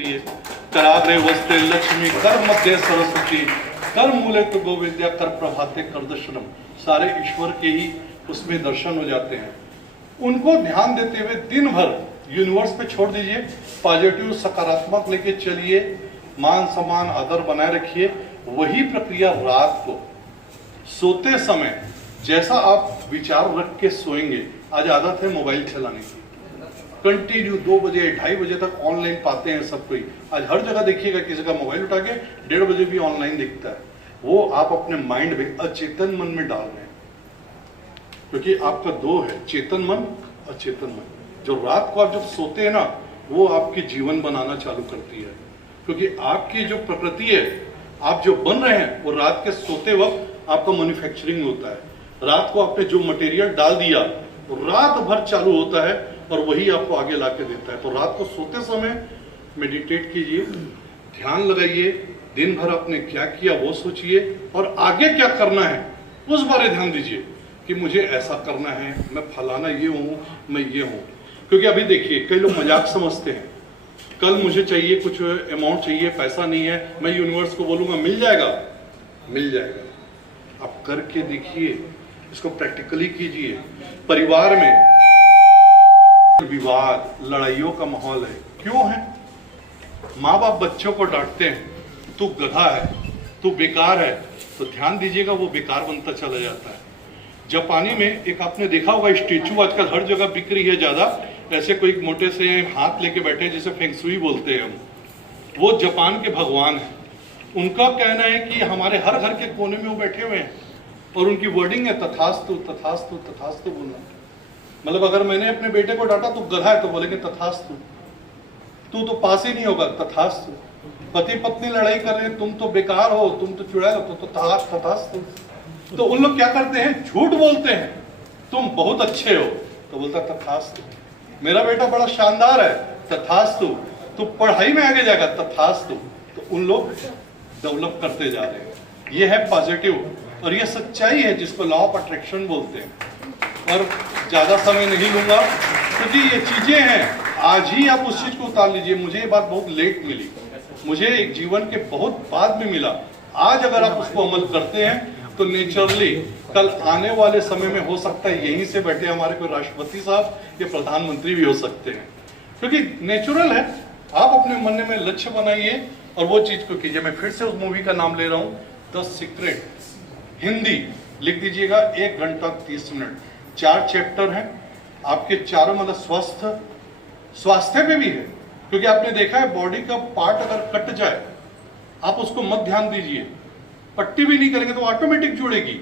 प्रिय कराग्रे वस्ते लक्ष्मी कर मध्य सरस्वती कर मूले तो गोविंद्या कर प्रभाते कर दर्शनम। सारे ईश्वर के ही उसमें दर्शन हो जाते हैं। उनको ध्यान देते हुए दिन भर यूनिवर्स पे छोड़ दीजिए, पॉजिटिव सकारात्मक लेके चलिए, मान सम्मान आदर बनाए रखिए। वही प्रक्रिया रात को सोते समय जैसा आप विचार रख के सोएंगे, आज आदत है मोबाइल चलाने की, कंटिन्यू 2 बजे 2:30 बजे तक ऑनलाइन पाते हैं सब कोई। आज हर जगह देखिएगा किसी का मोबाइल उठा के 1:30 बजे भी ऑनलाइन दिखता है। वो आप अपने माइंड में अचेतन मन में डाल रहे हैं, क्योंकि आपका 2 है, चेतन मन अचेतन मन। जो रात को आप जब सोते हैं ना, वो आपकी जीवन बनाना चालू करती है, क्योंकि आपकी जो प्रकृति है, आप जो बन रहे हैं, वो रात के सोते वक्त आपका मैन्युफैक्चरिंग होता है। रात को आपने जो मटेरियल डाल दिया वो रात भर चालू होता है और वही आपको आगे ला के देता है। तो रात को सोते समय मेडिटेट कीजिए, ध्यान लगाइए, दिन भर आपने क्या किया वो सोचिए और आगे क्या करना है उस बारे ध्यान दीजिए कि मुझे ऐसा करना है, मैं फलाना ये हूँ, मैं ये हूँ। क्योंकि अभी देखिए कई लोग मजाक समझते हैं, कल मुझे चाहिए कुछ अमाउंट चाहिए, पैसा नहीं है, मैं यूनिवर्स को बोलूंगा मिल जाएगा, मिल जाएगा। आप करके देखिए, इसको प्रैक्टिकली कीजिए। परिवार में विवाद लड़ाइयों का माहौल है, क्यों है? माँ बाप बच्चों को डांटते हैं, तू गधा है, तू बेकार है, तो ध्यान दीजिएगा वो बेकार बनता चला जाता है। जापानी में एक आपने देखा होगा स्टेचू आजकल हर जगह बिक रही है ज्यादा, ऐसे कोई मोटे से हाथ लेके बैठे हैं जिसे फेंगशुई बोलते हैं हम, वो जापान के भगवान है। उनका कहना है कि हमारे हर घर के कोने में वो बैठे हुए हैं और उनकी वर्डिंग है तथास्तु तथास्तु तथास्तु बोलना। मतलब अगर मैंने अपने बेटे को डांटा तू गधा है तो बोलेंगे तथास्तु, तू तो पास ही नहीं होगा तथास्तु। पति पत्नी लड़ाई कर रहे हैं, तुम तो बेकार हो, तुम तो चुड़ैल हो, तो तथास्तु। तो उन लोग क्या करते हैं, झूठ बोलते हैं, तुम बहुत अच्छे हो, तो बोलता तथास्तु। मेरा बेटा बड़ा शानदार है, तथास्तु। तो पढ़ाई में आगे जाएगा, तथास्तु। तो उन लोग डेवलप करते जा रहे हैं। ये है पॉजिटिव और ये सच्चाई है जिसको लॉ ऑफ अट्रैक्शन बोलते हैं। और ज्यादा समय नहीं लूंगा क्योंकि ये चीजें हैं, आज ही आप उस चीज को उतार लीजिए। मुझे ये बात बहुत लेट मिली, मुझे एक जीवन के बहुत बाद में मिला। आज अगर आप उसको अमल करते हैं तो नेचुरली कल आने वाले समय में हो सकता है यहीं से बैठे हमारे कोई राष्ट्रपति साहब या प्रधानमंत्री भी हो सकते हैं, क्योंकि नेचुरल है। आप अपने मन में लक्ष्य बनाइए और वो चीज को कीजिए। मैं फिर से उस मूवी का नाम ले रहा हूँ, द सीक्रेट। हिंदी लिख दीजिएगा, 1 घंटा 30 मिनट, 4 चैप्टर हैं आपके चारों। मतलब स्वास्थ्य पे भी है, क्योंकि आपने देखा है बॉडी का पार्ट अगर कट जाए आप उसको मत ध्यान दीजिए, पट्टी भी नहीं करेंगे तो ऑटोमेटिक जुड़ेगी,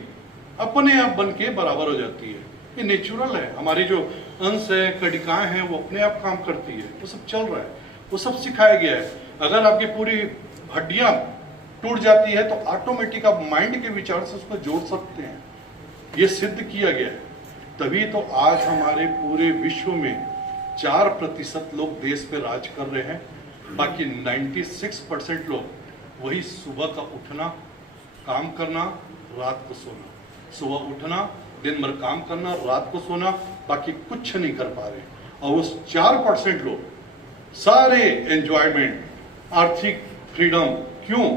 अपने आप बन के बराबर हो जाती है। ये नेचुरल है। हमारी जो अंश है, कड़िकाएं हैं, वो अपने आप काम करती है। वो सब चल रहा है, वो सब सिखाया गया है। अगर आपकी पूरी हड्डियां टूट जाती है तो ऑटोमेटिक आप माइंड के विचार से उसको जोड़ सकते हैं, ये सिद्ध किया गया है। तभी तो आज हमारे पूरे विश्व में 4% लोग देश पे राज कर रहे हैं, बाकी 96% लोग वही सुबह का उठना, काम करना, रात को सोना, सुबह उठना, दिन भर काम करना, रात को सोना, बाकी कुछ नहीं कर पा रहे। और उस 4% लोग सारे एंजॉयमेंट, आर्थिक फ्रीडम, क्यों?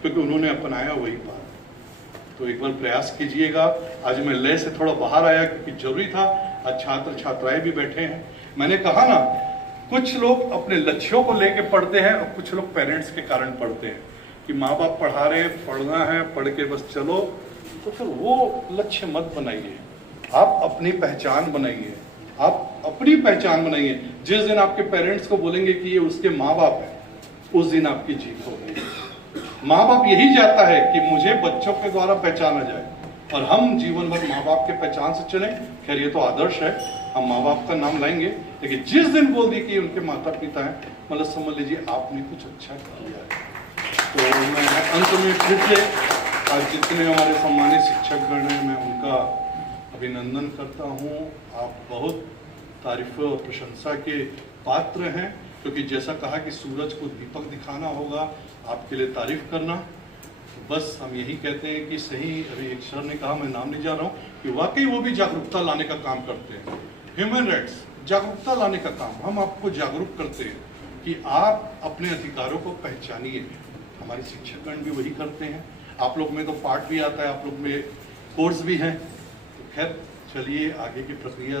क्योंकि उन्होंने अपनाया वही बात। तो एक बार प्रयास कीजिएगा। आज मैं लय से थोड़ा बाहर आया क्योंकि जरूरी था। आज छात्र छात्राएं भी बैठे हैं। मैंने कहा ना, कुछ लोग अपने लक्ष्यों को लेके पढ़ते हैं और कुछ लोग पेरेंट्स के कारण पढ़ते हैं कि माँ बाप पढ़ा रहे, पढ़ना है, पढ़ के बस चलो। तो फिर वो लक्ष्य मत बनाइए, आप अपनी पहचान बनाइए, आप अपनी पहचान बनाइए। जिस दिन आपके पेरेंट्स को बोलेंगे कि ये उसके माँ बाप है, उस दिन आपकी जीत होगी। माँ बाप यही चाहता है कि मुझे बच्चों के द्वारा पहचाना जाए और हम जीवन भर माँ बाप के पहचान से चलें। खैर ये तो आदर्श है, हम माँ बाप का नाम लाएंगे, लेकिन जिस दिन बोल दी कि उनके माता पिता हैं, मतलब समझ लीजिए आपने कुछ अच्छा किया है। तो मैं अंत में फिर से आज जितने हमारे सम्मानित शिक्षकगण हैं, मैं उनका अभिनंदन करता हूँ। आप बहुत तारीफ और प्रशंसा के पात्र हैं, क्योंकि जैसा कहा कि सूरज को दीपक दिखाना होगा, आपके लिए तारीफ करना। बस हम यही कहते हैं कि सही, अभी एक सर ने कहा, मैं नाम नहीं जा रहा हूँ, कि वाकई वो भी जागरूकता लाने का काम करते हैं। ह्यूमन राइट्स, जागरूकता लाने का काम, हम आपको जागरूक करते हैं कि आप अपने अधिकारों को पहचानिए। हमारे शिक्षकगण भी वही करते हैं, आप लोग में तो पाठ भी आता है, आप लोग में कोर्स भी हैं। तो खैर चलिए आगे की प्रक्रिया